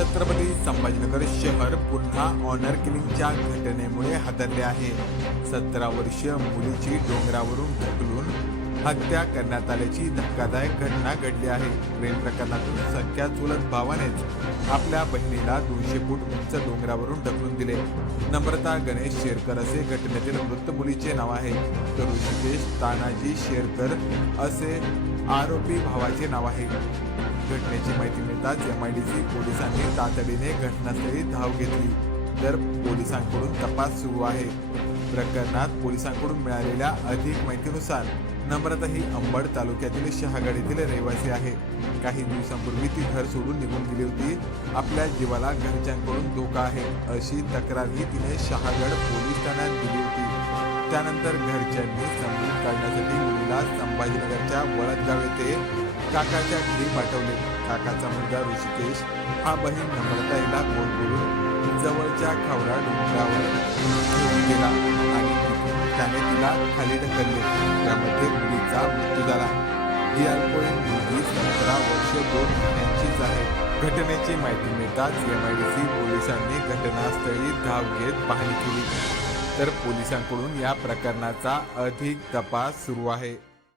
छत्रपती संभाजीनगर शहर पुन्हा ऑनर किलिंगच्या घटनेमुळे हादरले आहे. सतरा वर्षीय मुलीची डोंगरावरून ढकलून हत्या करण्यात आल्याची धक्कादायक घटना घडली आहे. प्रेम प्रकरणातून सख्या चुलत भावानेच आपल्या बहिणीला दोनशे फूट उंच डोंगरावरून ढकलून दिले. नम्रता गणेश शेरकर असे घटनेतील मृत मुलीचे नाव आहे. तर ऋषिकेश तानाजी शेरकर असे आरोपी भावाचे नाव आहे. घटनेची माहिती मिळताच एमआयडीसी पोलिसांनी तातडीने घटनास्थळी धाव घेतली. तर पोलिसांकडून तपास सुरू आहे. प्रकरणात पोलिसांकडून मिळालेल्या अधिक माहितीनुसार नम्रता ही अंबड तालुक्यातील शहागड येथील रहिवासी आहे. काही दिवसांपूर्वी ती घर सोडून निघून गेली होती. आपल्या जीवाला घरच्यांकडून धोका आहे अशी तक्रारही तिने शहागड पोलीस ठाण्यात दिली होती. त्यानंतर घरच्यांनी समजून काढण्यासाठी मुलीला संभाजीनगरच्या वळदगाव येथे काकाच्या घरी पाठवले. काकाचा मुलगा ऋषिकेश हा बहीण नम्रताईला गोड बोलून जवळच्या खावडा डोंगरावर घेऊन गेला आणि त्याने तिला खाली ढकलले. त्यामध्ये मुलीचा मृत्यू झाला. ही अल्पवयीन मुलगी सतरा वर्ष दोन महिन्यांचीच आहे. घटनेची माहिती मिळताच सी पोलिसांनी घटनास्थळी धाव घेत पाहणी केली. तर पोलिसांकडून या प्रकरणाचा अधिक तपास सुरू आहे.